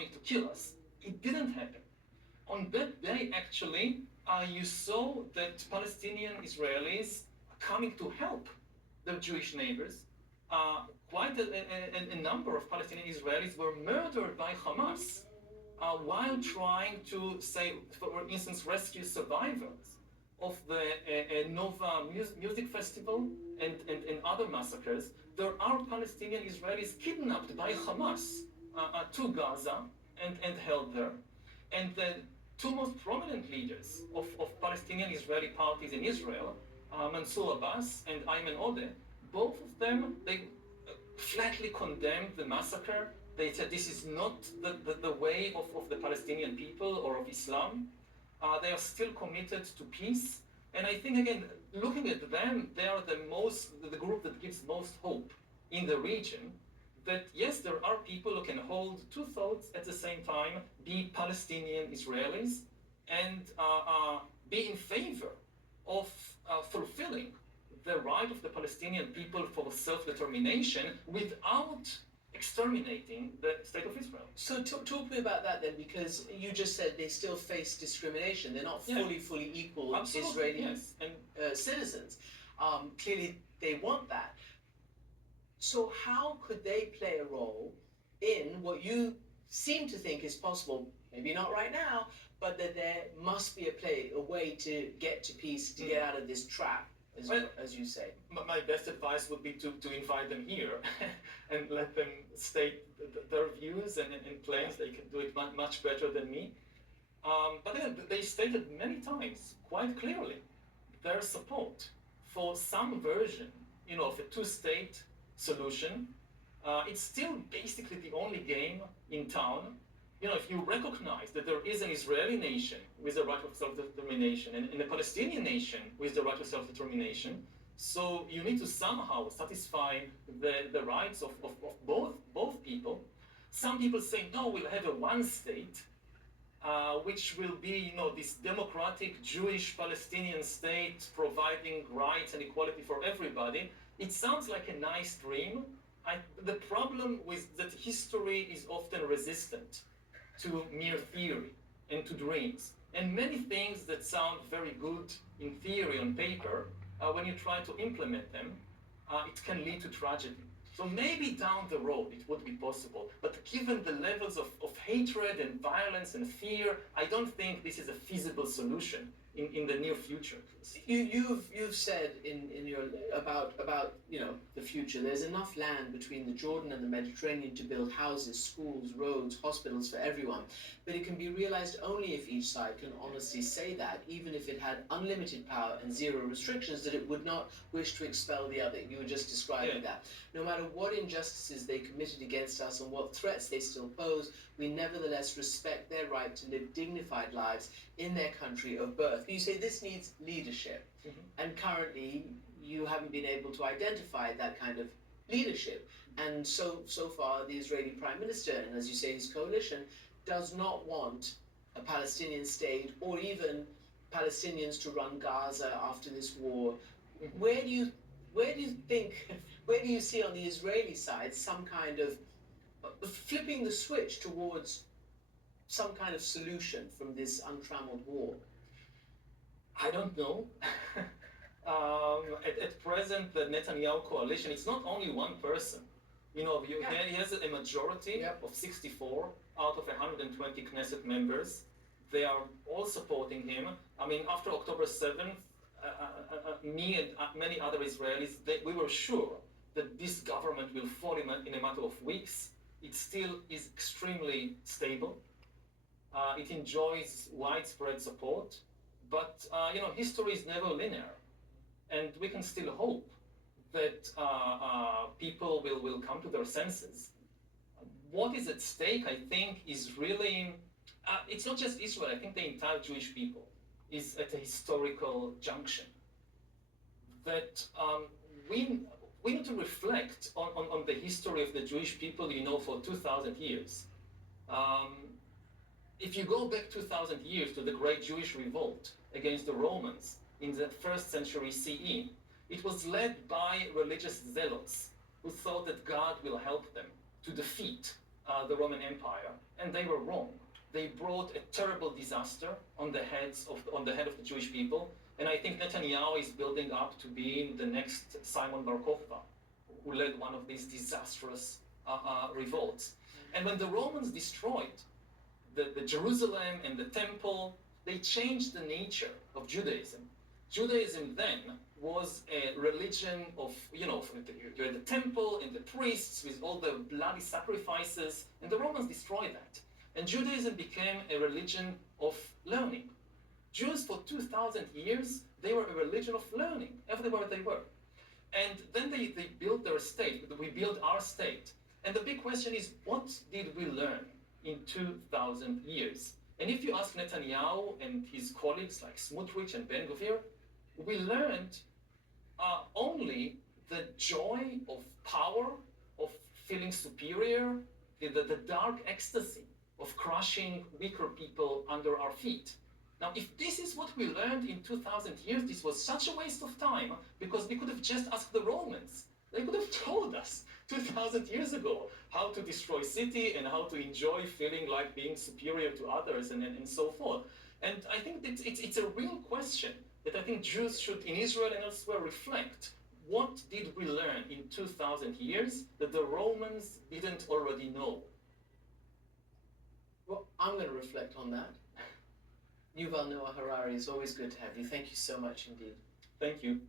coming to kill us. It didn't happen. On that day, actually, you saw that Palestinian Israelis coming to help their Jewish neighbors. Quite a number of Palestinian Israelis were murdered by Hamas while trying to, say, for instance, rescue survivors of the Nova Music Festival and other massacres. There are Palestinian Israelis kidnapped by Hamas to Gaza and held there. And the two most prominent leaders of Palestinian Israeli parties in Israel, Mansour Abbas and Ayman Odeh, both of them, they flatly condemned the massacre. They said this is not the way of the Palestinian people or of Islam. They are still committed to peace. And I think, again, looking at them, they are the group that gives most hope in the region, that yes, there are people who can hold two thoughts at the same time, be Palestinian Israelis, and be in favor of fulfilling the right of the Palestinian people for self-determination without exterminating the state of Israel. So talk to me about that then, because you just said they still face discrimination. They're not fully equal Israeli citizens. Clearly they want that. So how could they play a role in what you seem to think is possible, maybe not right now, but that there must be a way to get to peace, to get out of this trap, as you say? My best advice would be to invite them here and let them state their views and claims. They can do it much better than me. But then they stated many times, quite clearly, their support for some version, of a two-state solution. It's still basically the only game in town. If you recognize that there is an Israeli nation with the right of self-determination and a Palestinian nation with the right of self-determination, so you need to somehow satisfy the rights of both people. Some people say, no, we'll have a one state, which will be, this democratic Jewish Palestinian state providing rights and equality for everybody. It sounds like a nice dream. The problem with that history is often resistant to mere theory and to dreams. And many things that sound very good in theory on paper, when you try to implement them, it can lead to tragedy. So maybe down the road it would be possible, but given the levels of hatred and violence and fear, I don't think this is a feasible solution in the near future. You've said in your about the future. There's enough land between the Jordan and the Mediterranean to build houses, schools, roads, hospitals for everyone. But it can be realized only if each side can honestly say that, even if it had unlimited power and zero restrictions, that it would not wish to expel the other. You were just describing that. No matter what injustices they committed against us and what threats they still pose, we nevertheless respect their right to live dignified lives in their country of birth. You say this needs leadership, and currently you haven't been able to identify that kind of leadership. And so far, the Israeli Prime Minister, and as you say, his coalition, does not want a Palestinian state or even Palestinians to run Gaza after this war. Where do you see on the Israeli side some kind of flipping the switch towards some kind of solution from this untrammeled war? I don't know. At present, the Netanyahu coalition, it's not only one person. He has a majority of 64 out of 120 Knesset members. They are all supporting him. I mean, after October 7th, me and many other Israelis, we were sure that this government will fall in a matter of weeks. It still is extremely stable. It enjoys widespread support. But, history is never linear. And we can still hope that people will come to their senses. What is at stake, I think, is really, it's not just Israel. I think the entire Jewish people is at a historical junction. That we need to reflect on the history of the Jewish people, for 2,000 years. If you go back 2,000 years to the Great Jewish Revolt against the Romans in the 1st century CE, it was led by religious zealots who thought that God will help them to defeat the Roman Empire, and they were wrong. They brought a terrible disaster on the head of the Jewish people, and I think Netanyahu is building up to being the next Simon Bar Kokhba, who led one of these disastrous revolts. And when the Romans destroyed the Jerusalem and the temple, they changed the nature of Judaism. Judaism then was a religion of, you had the temple and the priests with all the bloody sacrifices, and the Romans destroyed that. And Judaism became a religion of learning. Jews for 2,000 years, they were a religion of learning everywhere they were. And then they built their state, we built our state. And the big question is, what did we learn in 2,000 years? And if you ask Netanyahu and his colleagues like Smotrich and Ben Gvir, we learned only the joy of power, of feeling superior, the dark ecstasy of crushing weaker people under our feet. Now, if this is what we learned in 2,000 years, this was such a waste of time, because we could have just asked the Romans. They could have told us 2,000 years ago how to destroy city and how to enjoy feeling like being superior to others and so forth. And I think that it's a real question that I think Jews should, in Israel and elsewhere, reflect. What did we learn in 2,000 years that the Romans didn't already know? Well, I'm going to reflect on that. Yuval Noah Harari, it's always good to have you. Thank you so much indeed. Thank you.